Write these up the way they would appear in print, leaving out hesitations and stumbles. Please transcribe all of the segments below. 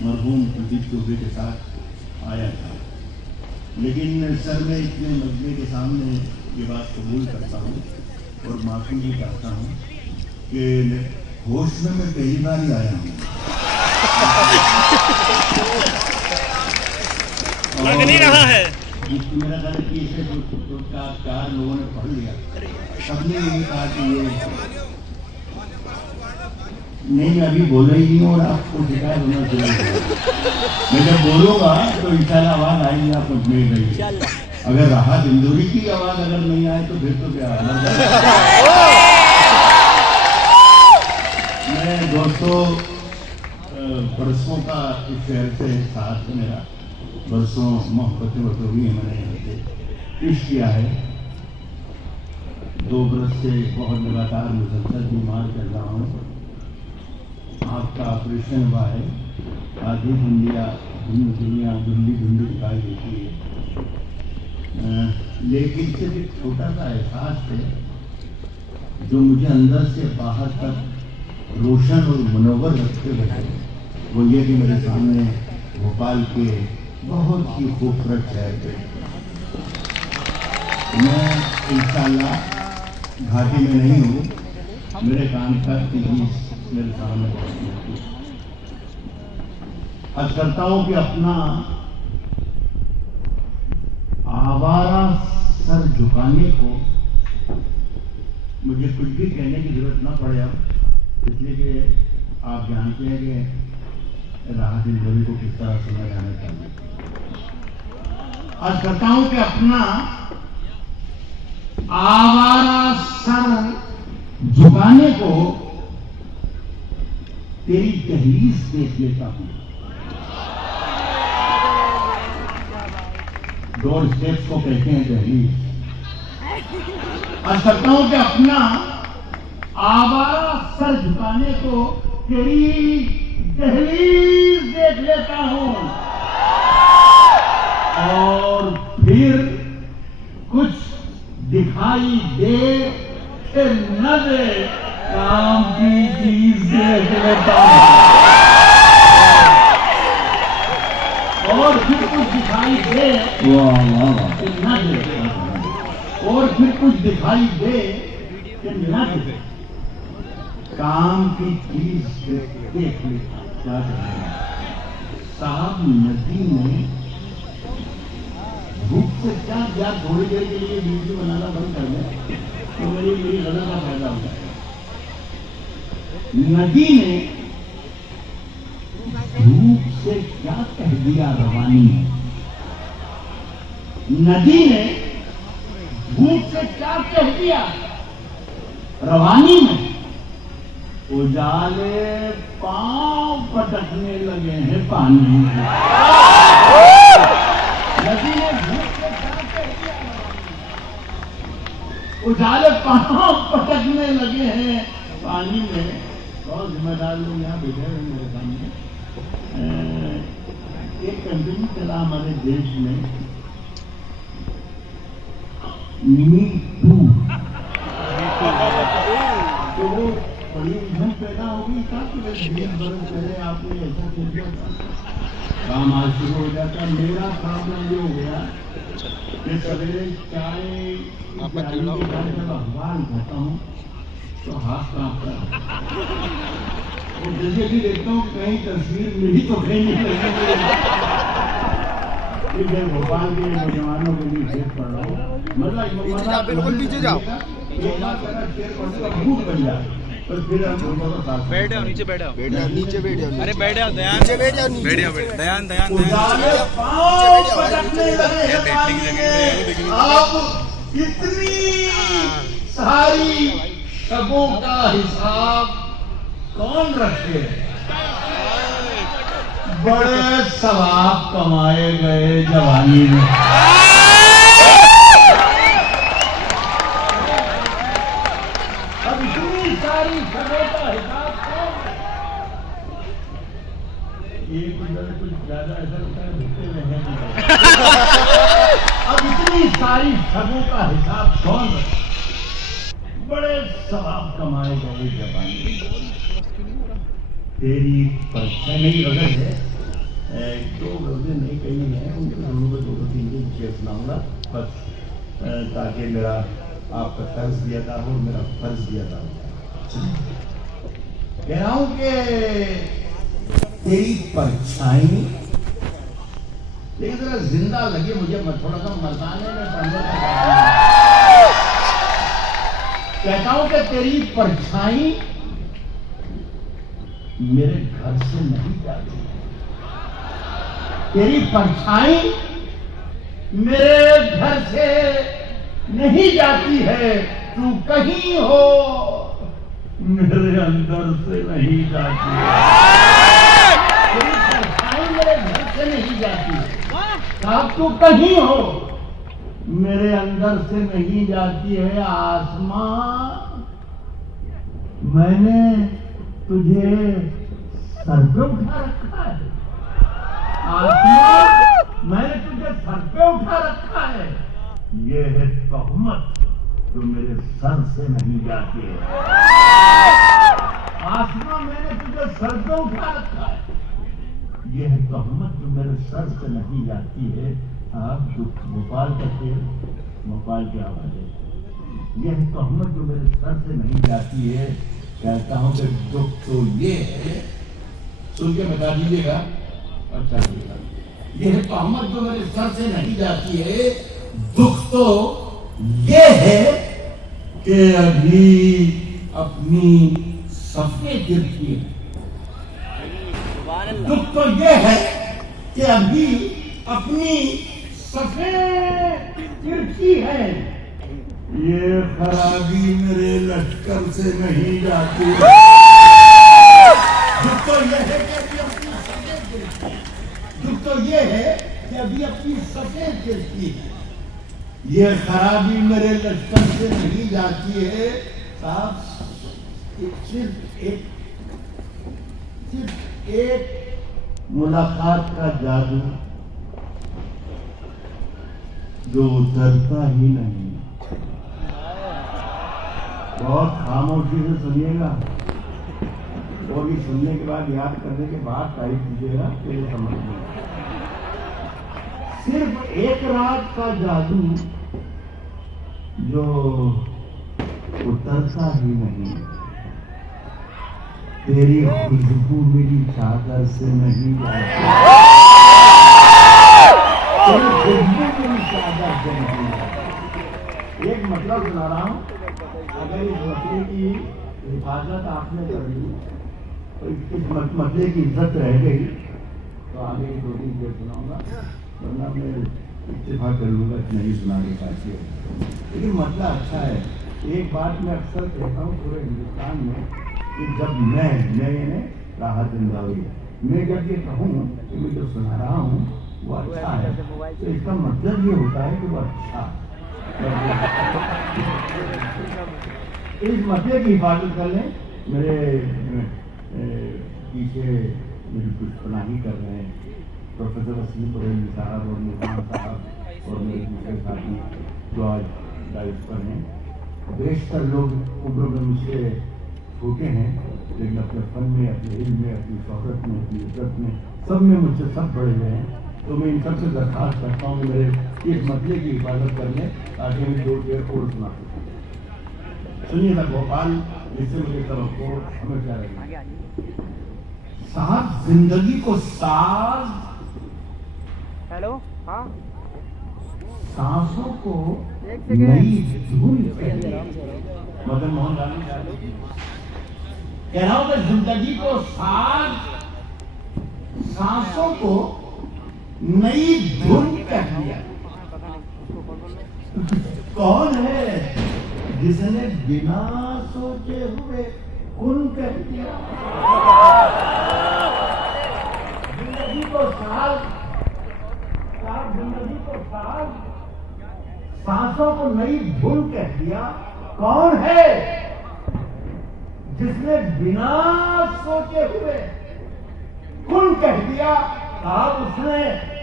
मरहूम प्रदीप चौबे के साथ आया था, लेकिन सर मैं इतने मजमे के सामने ये बात कबूल करता हूँ और माफ़ी भी चाहता हूँ कि होश में मैं पहली बार ही आया हूँ। लग नहीं रहा है। मेरा ख्याल कि इसे चार लोगों ने पढ़ लिया, सबने ये कहा कि ये नहीं, मैं अभी बोला ही नहीं और आपको शिकायत होना चाहिए। मैं जब बोलूँगा तो इंशाल्लाह आवाज़ आएगी, आप अजमेर रहिए। अगर राहत इंदौरी की आवाज़ अगर नहीं आए तो फिर तो क्या मैं दोस्तों बरसों का इस शहर से साथ मेरा बरसों मोहब्बतें हुई है, मैंने यहाँ से इश्क किया है। 2 बरस से बहुत लगातार मुसलसल बीमार चल रहा हूँ। आपका ऑपरेशन हुआ है, आधी दुनिया धुंधली दिखाई देती है, लेकिन सिर्फ एक छोटा सा एहसास है जो मुझे अंदर से बाहर तक रोशन और मुनव्वर रखते हुए, वो ये कि मेरे सामने भोपाल के बहुत ही खूबसूरत शहर पे मैं इंशाल्लाह घाटी में नहीं हूँ, मेरे काम का चीज मेरे सामने आज करता हूं कि अपना आवारा सर झुकाने को मुझे कुछ भी कहने की जरूरत ना पड़े अब, इसलिए कि आप जानते हैं कि राहत इंदौरी को किस तरह सुना जाना चाहिए। आज करता हूं कि अपना आवारा सर झुकाने को तेरी दहलीज देख लेता हूं। डोर स्टेप्स को कहते हैं दहलीज। आज करता हूं कि अपना आवारा सर झुकाने को तेरी दहलीज देख लेता हूं और फिर कुछ दिखाई दे कि न दे, काम की चीज देख लेता हूं और फिर कुछ दिखाई दे कि न दे, और फिर कुछ दिखाई दे कि न दे, काम की चीज देख लेता साहब। नदी में भूख से क्या थोड़ी देर के लिए वीडियो बनाना बंद कर दे तो मेरी गलत का फायदा होता है। नदी ने धूप से क्या कह दिया रवानी में, नदी ने धूप से क्या कह दिया रवानी में, उजाले पांव पटकने लगे हैं पानी में। नदी ने धूप से क्या कह दिया, उजाले पांव पटकने लगे हैं पानी में। बहुत जिम्मेदार लोग यहाँ बैठे हुए मेरे सामने। एक कैंपेन चला हमारे देश में, मी टू, तो वो बड़ी उलझन पैदा हो गई था कि 20 बरस पहले आपने ऐसा कर दिया था, काम आज शुरू हो जाता। मेरा प्रॉब्लम ये हो गया कि सवेरे चाय जब अखबार खाता हूँ तो हाथ कांपता है, और जैसे भी देखता हूँ कहीं तस्वीर मेरी तो कहीं नहीं लगी। भोपाल के नौजवानों के लिए शेर पढ़ रहा हूँ, मतलब बिल्कुल पीछे जाओ, भूख बन जाए पर फिर बैठ जाओ, नीचे बैठ जाओ, नीचे बैठ जाओ, अरे बैठ जाओ दयान, नीचे बैठ जाओ, बैठ जाओ, दयान दयान आप इतनी सारी शबों का हिसाब कौन रखे, बड़े सवाब कमाए गए जवानी में। अब इतनी सारी शबों का हिसाब कौन, एक कुछ ज्यादा ऐसा लगता है भूखे में है। अब इतनी सारी शबों का हिसाब कौन रखे, बड़े सवाब कमाए गए जवानी। तेरी परछाई नहीं रगड़ है दो गज़लें नहीं कही हैं, उनको जरूर मैं 2-3 दिन शेर सुनाऊंगा बस, ताकि मेरा आपका तर्ज भी अदा हो, मेरा फर्ज भी अदा हो। कह रहा हूं कि तेरी परछाई, लेकिन जरा जिंदा लगे मुझे, मैं थोड़ा सा मर्दाने में बंदे कहता हूं कि तेरी परछाई मेरे घर से नहीं जाती, तेरी परछाई मेरे घर से नहीं जाती है, तू कहीं हो मेरे अंदर से नहीं जाती है, तेरी परछाई मेरे घर से नहीं जाती है, साहब तू कहीं हो मेरे अंदर से नहीं जाती है। आसमां मैंने तुझे सर पे उठा रखा है, आसमां मैंने तुझे सर पे उठा रखा है, ये है तोहमत जो मेरे सर से नहीं जाती है। आसमां मैंने तुझे सर पे उठा रखा है, ये है तोहमत जो मेरे सर से नहीं जाती है। आप भोपाल का शेर, भोपाल की आवाज है, ये है तोहमत जो मेरे सर से नहीं जाती है। कहता हूं कि दुख तो ये है, सुन के बता दीजिएगा, अच्छा ये है तोहमत जो मेरे सर से नहीं जाती है, दुख तो ये है कि अभी अपनी सफेद गिरती है, दुख तो ये है कि अभी अपनी सफेद गिरती है, ये खराबी मेरे लश्कर से नहीं जाती है। दुख तो ये है कि अभी अपनी सफेद गिरती है, दुख तो ये है कि अभी अपनी सफेद गिरती है, ये खराबी मेरे लश्कर से नहीं जाती है। साहब सिर्फ एक मुलाकात का जादू जो उतरता ही नहीं, बहुत खामोशी से सुनिएगा, वो भी सुनने के बाद याद करने के बाद तारीफ कीजिएगा तो ये समझ में। सिर्फ एक रात का जादू जो उतरता ही नहीं, तेरी खुशबू मेरी चादर से नहीं जाती, तेरी खुशबू मेरी चादर से नहीं जाती। एक मतलब सुना रहा हूं, अगर इस मसले की हिफाजत आपने कर ली तो इस मसले की इज्जत रह गई तो आगे 2-3 शेर सुनाऊंगा, वरना मैं इस्तीफा कर लूंगा नहीं सुनाने का शेर। लेकिन मसला अच्छा है। एक बात मैं अक्सर कहता हूँ पूरे हिंदुस्तान में कि जब मैं राहत जिंदावी, मैं जब ये कहूँ कि मैं जो सुना रहा हूँ वो अच्छा है, तो इसका मतलब ये होता है कि वो अच्छा इस मसले की हिफाजत कर लें। मेरे पीछे मेरी कुछ पनाही कर रहे हैं प्रोफेसर वसीम पुरेली साहब और निजाम साहब और मेरे दूसरे साथी जो आज लाइफ पर हैं। बेशतर लोग उम्र में मुझसे छोटे हैं, लेकिन अपने फन में, अपने इल्म में, अपनी शोहरत में, अपनी इज्जत में, सब में मुझसे सब बड़े हुए हैं। तो मैं इन सबसे दरख्वास्त करता हूँ कि मेरे इस मसले की हिफाजत कर लें ताकि मैं 2 शेर और सुना सकूँ। सुनिएगा भोपाल, जिससे मुझे तवक्को हमेशा रहेगी। साथ जिंदगी को साज, हेलो, हाँ, सांसों को नई धुन मदन मोहन गांधी कह रहा हूं कि जिंदगी को साज, सांसों को नई धुन कह दिया। कौन है जिसने बिना सोचे हुए कुन कह दिया? जिंदगी को साज, जिंदगी को साज, सांसों को नई धुन कह दिया। कौन है जिसने बिना सोचे हुए कुन कह दिया? साहब उसने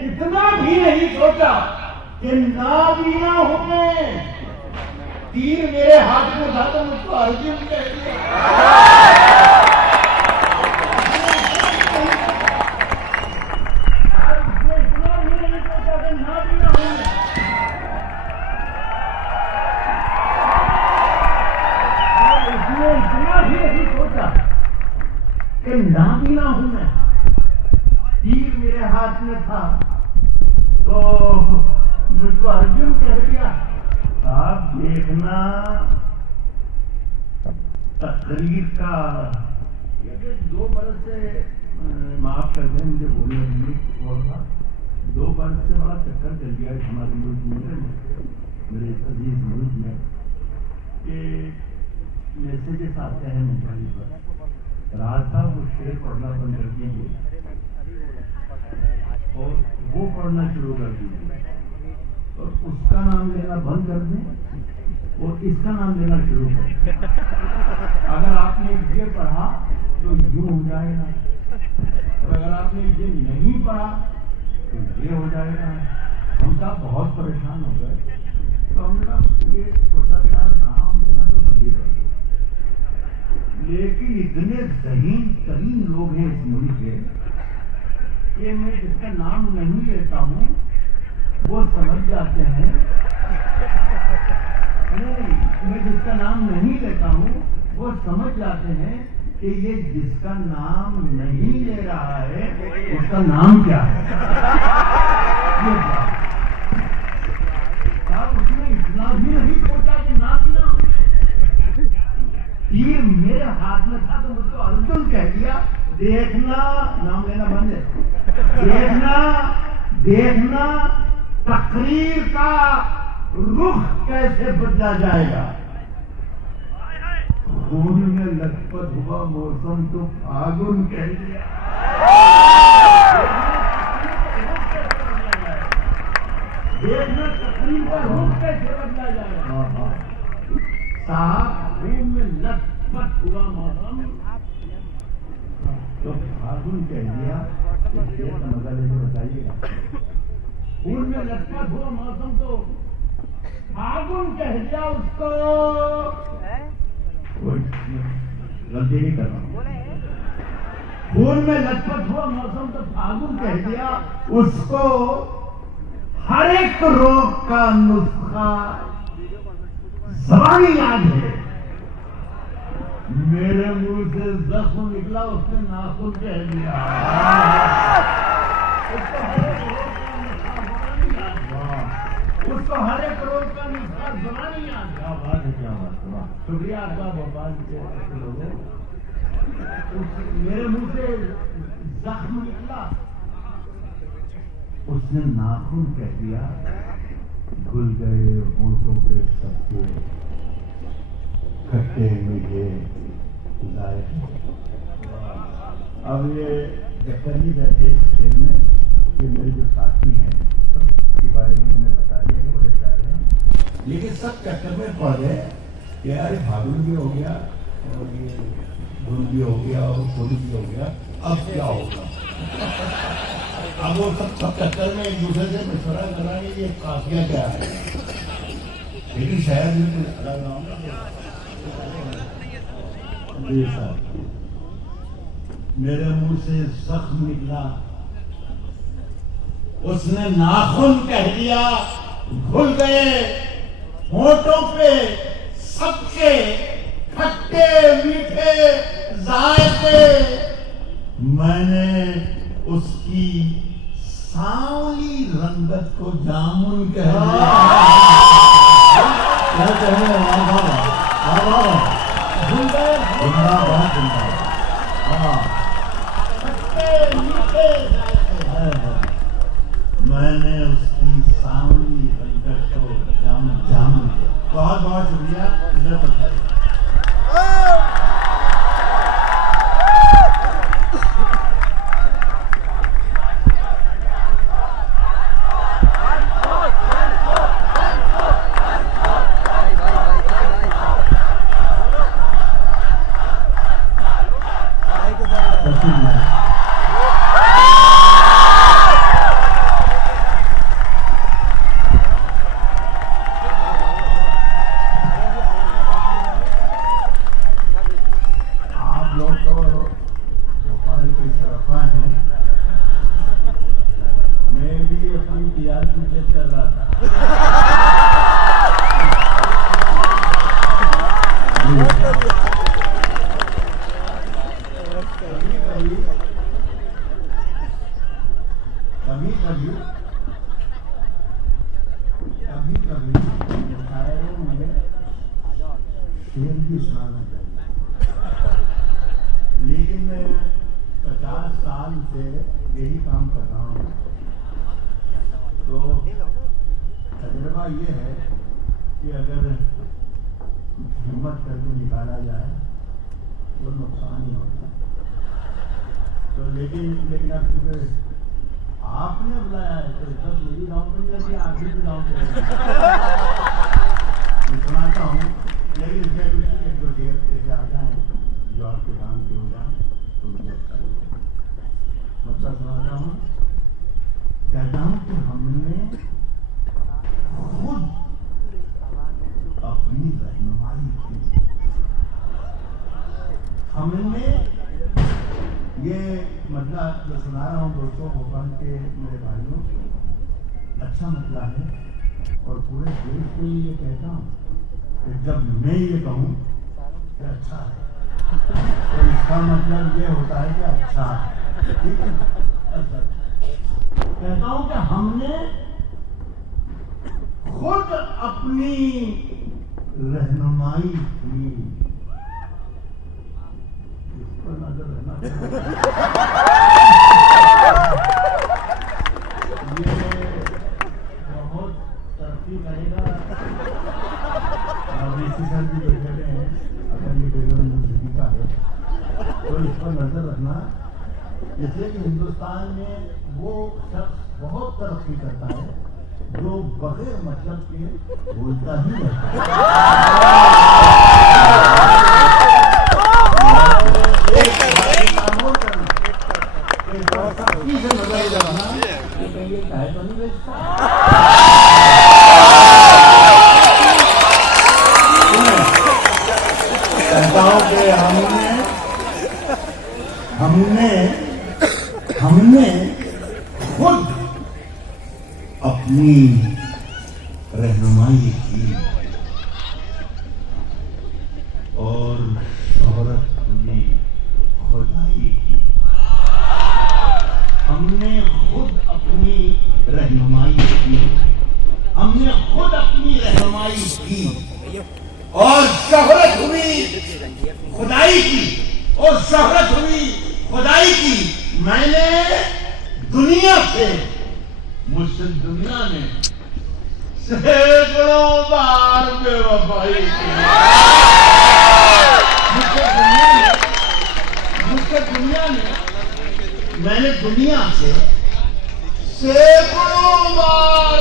इतना भी नहीं सोचा कि नाबीना होने तीर मेरे हाथ में था तो मुझको अर्जुन कह दिया। हाथ में था तो मुझको अर्जुन कह दिया। आप देखना तकरीर का 2 बरस से माफ कर दें मुझे बोलने नहीं बोल रहा। 2 बरस से बड़ा चक्कर चल गया हमारे मुल्क में, मेरे अजीज मुल्क में, कि मैसेजेस आते हैं मोबाइल पर। रात था वो शेर पढ़ना बंद कर दीजिए और वो पढ़ना शुरू कर दीजिए, और उसका नाम लेना बंद कर दें और इसका नाम लेना शुरू कर दें। अगर आपने ये पढ़ा तो यूं हो जाएगा, और अगर आपने ये नहीं पढ़ा तो ये हो जाएगा। हम साहब बहुत परेशान हो गए, तो हमने ये सोचा कि यार नाम लेना तो बंद ही कर दो। लेकिन इतने ज़हीन तरीन लोग हैं इस मुल्क के कि मैं जिसका नाम नहीं लेता हूँ वो समझ जाते हैं, नहीं मैं जिसका नाम नहीं लेता हूँ वो समझ जाते हैं कि ये जिसका नाम नहीं ले रहा है उसका नाम क्या है। साहब उसने इतना भी नहीं सोचा कि नाम ना तीर मेरे हाथ में था तो मुझको अर्जुन कह दिया। देखना, नाम लेना बंद है, देखना तकरीर का रुख कैसे बदला जाएगा। खून में लथपथ हुआ मौसम तो फागुन कह दिया। देखना तकरीर का रुख कैसे बदला जाएगा। साहब खून में लथपथ हुआ मौसम तो फागुन कह दिया। मजा लेके बताइएगा। खून में लथपथ हुआ मौसम तो फागुन कह दिया उसको। गलती नहीं कर रहा। खून में लथपथ हुआ मौसम तो फागुन कह दिया उसको। हर एक रोग का नुस्खा ज़बानी याद है। मेरे मुंह से जख्म निकला उसने नाखून कह दिया। उसको हर एक रोग का नुस्खा ज़बानी याद। क्या बात है, क्या बात है, शुक्रिया आपका भोपाल के लोगों। मेरे मुंह से जख्म निकला उसने नाखून कह दिया। घुल गए होठों के सबके खट्टे मीठे जायके। अब ये चक्कर नहीं बैठे इस खेल में कि मेरे जो साथी हैं सबके बारे में मैंने बता दिया कि बड़े प्यारे हैं, लेकिन सब चक्कर में पड़ गए कि यार फागुन भी हो गया और ये धुन भी हो गया और होली भी हो गया, अब क्या होगा। अब वो सब चक्कर में एक दूसरे से मशवरा करा कि ये काफिया क्या है। लेकिन शायद मेरे मुंह से जख्म निकला उसने नाखून कह दिया। घुल गए होठों पे सबके खट्टे मीठे जायके। मैंने उसकी सांवली रंगत को जामुन कह दिया। क्या कहने जिंदाबाद जिंदाबाद। खट्टे मीठे मैंने उसकी सांवली रंगत को जामुन जामुन किया। बहुत बहुत शुक्रिया। इधर बताइए। कभी कभी शायरों में शेर भी सुनाना चाहिए, लेकिन मैं 50 साल से यही काम कर रहा हूँ, तो तजुर्बा ये है कि अगर हिम्मत करके निकाला जाए तो नुकसान ही होता है। तो लेकिन अब क्योंकि आपने बुलाया है तो सब मेरी गाँव पर नहीं रहती, आप भी गाँव पर मैं सुनाता हूँ, लेकिन इसमें कुछ एक दो शेर ऐसे आता है जो आपके काम के हो जाए तो मुझे अच्छा लगता है। मतलब सुनाता हूँ, कहता हूँ कि हमने खुद अपनी रहनुमाई की, हमने ये मतलब जो सुना रहा हूँ दोस्तों, भोपाल के मेरे भाइयों, अच्छा मतलब है और पूरे देश को ये कहता हूँ कि जब मैं ये कहूँ कि अच्छा है तो इसका मतलब ये होता है कि अच्छा है, ठीक है। अच्छा कहता हूँ कि हमने खुद अपनी रहनुमाई की, इस पर नजर रहना ये बहुत तरक्की करेगा। ऋषि सर भी बैठे हैं, अगर ये बेगम यूनिवर्सिटी का है तो इस पर नजर रखना, इसलिए कि हिंदुस्तान में वो शख्स बहुत तरक्की करता है जो बगैर मतलब के बोलता ही रहता हमने खुद अपनी रहनुमाई की और शोहरत हुई खुदाई की। हमने खुद अपनी रहनुमाई की, हमने खुद अपनी रहनुमाई की और शोहरत हुई खुदाई की, और शोहरत हुई खुदाई की। मैंने दुनिया से, मुझसे दुनिया ने सैकड़ों बार बेवफाई की, मुझसे दुनिया ने मैंने दुनिया से सैकड़ों बार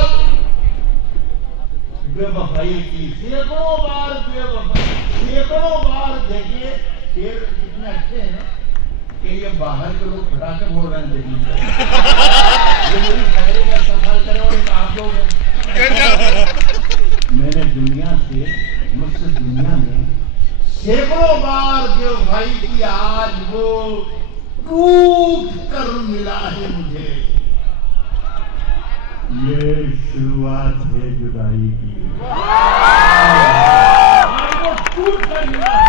बेवफाई की, सैकड़ों बार बेवफाई, सैकड़ों बार। देखिए शेर कितने अच्छे हैं कि ये बाहर के लोग फटाके बोल रहे हैं, देखिए ये मेरी शायरी का सफल करे और एक आप लोग हैं। मैंने दुनिया से, मुझसे दुनिया ने सैकड़ों बार बेवफाई की, आज वो टूट कर मिला है मुझे। ये शुरुआत है जुदाई की, आज वो टूट कर मिला है,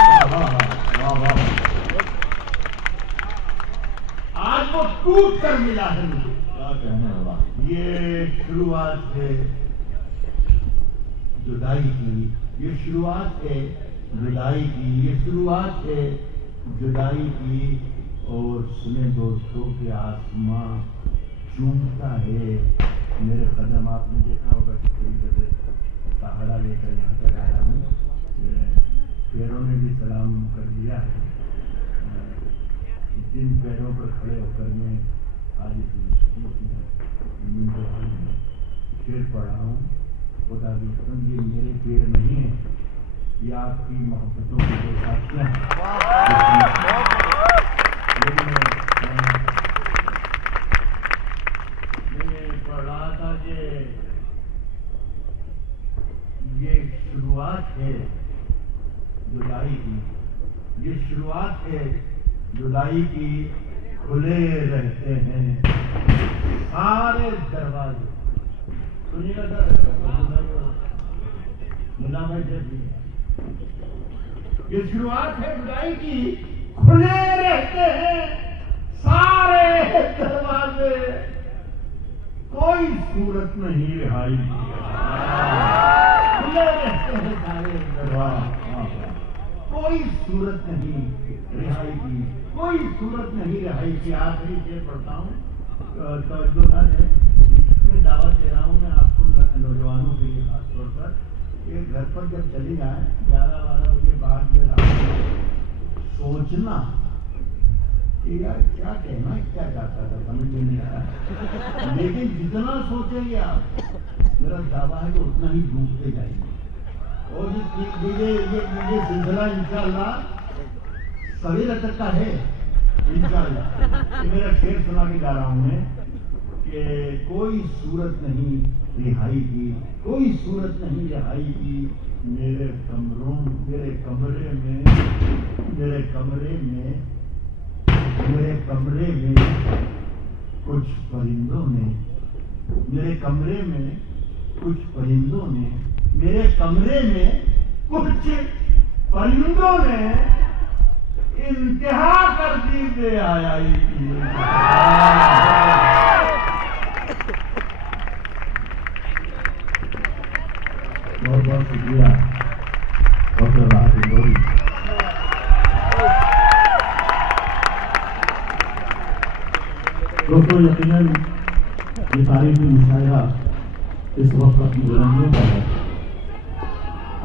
आज वो टूट कर मिला है मुझे। क्या कहने वाला, ये शुरुआत है जुदाई की, ये शुरुआत है जुदाई की, ये शुरुआत है जुदाई की। और सुने दोस्तों के आसमां चूमता है मेरे कदम। आपने देखा होगा कि कई जगह सहारा लेकर यहाँ पर आया हूँ, पैरों ने भी सलाम कर दिया है। जिन पैरों पर खड़े होकर मैं आज शेर पढ़ा हूँ, खुदा की कसम ये मेरे पैर नहीं है, ये आपकी मोहब्बतों की जो साक्षियाँ हैं। मैं पढ़ रहा था कि ये शुरुआत है जुदाई की, ये शुरुआत है जुदाई की। खुले रहते हैं सारे दरवाजे। सुनिएगा सर, मुन्ना भाई जब ये शुरुआत है जुदाई की, खुले रहते हैं सारे दरवाजे। कोई सूरत नहीं रिहाई की। खुले रहते हैं सारे दरवाजे, कोई सूरत नहीं रिहाई की, कोई सूरत नहीं रिहाई की। आखिरी से पढ़ता हूँ, तवज्जो ना है, इसमें दावत दे रहा हूँ मैं आपको, नौजवानों के लिए खासतौर पर। ये घर पर जब चली जाए 11-12 बजे बाद में रात में सोचना कि यार क्या कहना क्या चाहता था, समझ में नहीं आया। लेकिन जितना सोचेंगे आप, मेरा दावा है कि उतना ही डूबते जाएंगे। और ये सिलसिला इंशाअल्लाह सवेरे तक का है इंशाअल्लाह। मेरा शेर सुना के जा रहा हूँ मैं कि कोई सूरत नहीं रिहाई की, कोई सूरत नहीं रिहाई की। मेरे कमरे में मेरे कमरे कुछ परिंदों ने, मेरे कमरे में कुछ परिंदों ने, मेरे कमरे में कुछ परिंदों ने इंतहा कर दी बेहयाई की। बहुत बहुत शुक्रिया डॉक्टर राहत इंदौरी। दोस्तों, यकीनन ये तारीखी मुशायरा इस वक्त अपनी बुलंदियों पर है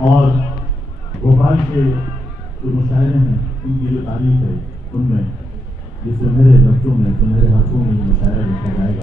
और भोपाल के जो मुशायरे हैं उनकी जो तारीख है उनमें ये सुनहरे लफ्जों में, सुनहरे हाथों में मुशायरा लिखा जाएगा।